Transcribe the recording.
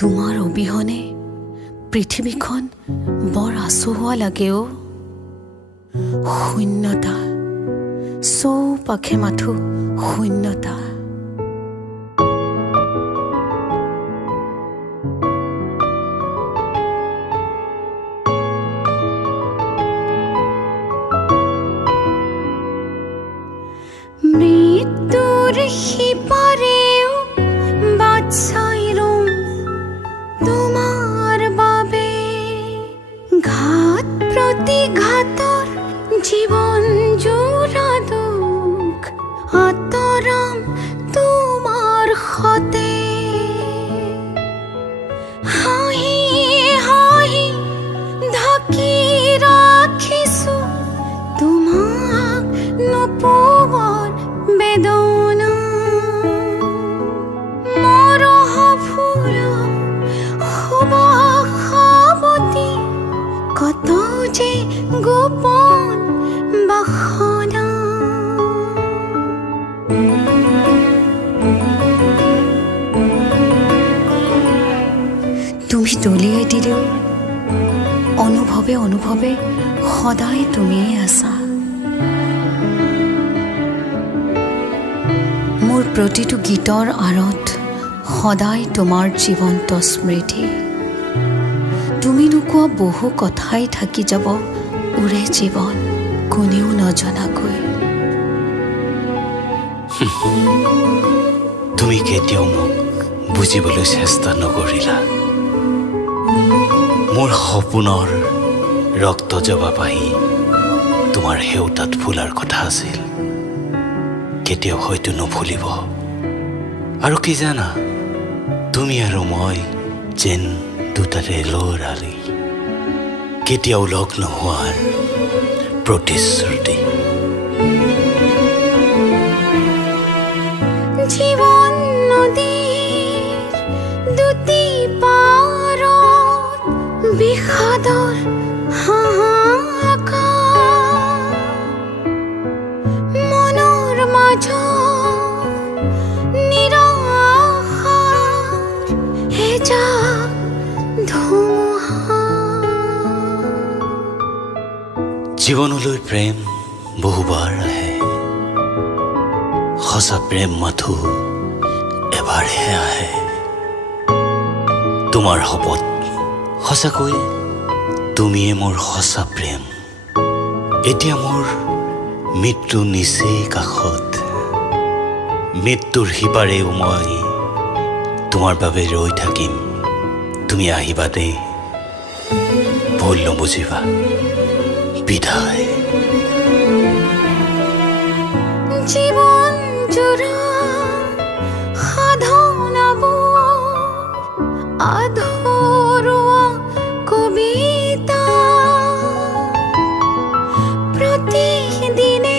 তোমাৰ অবিহনে পৃথিৱীখন বৰ আচহুৱা লাগে অ'। শূন্যতা, চৌপাশে মাথো শূন্যতা। মৃত্যুৰ সিপাৰেও বাট চাই ৰওঁ তোমাৰ বাবে, ঘাত প্ৰতিঘাতৰ জীৱন জোৰা দুখ আঁতৰাম তোমাৰ সতে। হাঁহি হাঁহি ঢাকি ৰাখিছো তোমাক নোপোৱাৰ বেদনা। মৰহ ফুৰা সুবাসাৱতী কত যে গোপন বাসনা। তুমি দলিয়াই দিলেও অনুভৱে অনুভৱে সদায় তুমিয়ে আছা। মোৰ প্ৰতিটো গীতৰ আঁৰত সদায় তোমাৰ জীৱন্ত স্মৃতি। তুমি নোকোৱা বহু কথাই থাকি যাব উৰে জীৱন কোনেও নজনাকৈ। তুমি কেতিয়াও মোক বুজিবলৈ চেষ্টা নকৰিলা। মোৰ সপোনৰ ৰক্ত জবাবাহী তোমাৰ সেউতাত ফুলাৰ কথা আছিল, কেতিয়াও হয়তো নভুলিব। আৰু কি জানা, তুমি আৰু মই যেন দুটা ৰেলৰ আলি, কেতিয়াও লগ নোহোৱাৰ প্ৰতিশ্ৰুতি। জীৱন নদীৰ দুটি পাৰত বিষাদৰ হাহাকাৰ, মনৰ মাজত নিৰাশাৰ এজাক ধুমুহা। জীৱনলৈ প্ৰেম বহুবাৰ আহে, সঁচা প্ৰেম মাথো এবাৰহে আহে। তোমাৰ শপত সঁচাকৈ তুমিয়ে মোৰ সঁচা প্ৰেম। এতিয়া মোৰ মৃত্যু নিচেই কাষত, মৃত্যুৰ সিপাৰেও মই তোমাৰ বাবে ৰৈ থাকিম। তুমি আহিবা দেই, ভুল নবুজিবা। বিদায়। জীৱন জোৰা সাধনাবোৰ আধৰুৱা কবিতা, প্ৰতিদিনে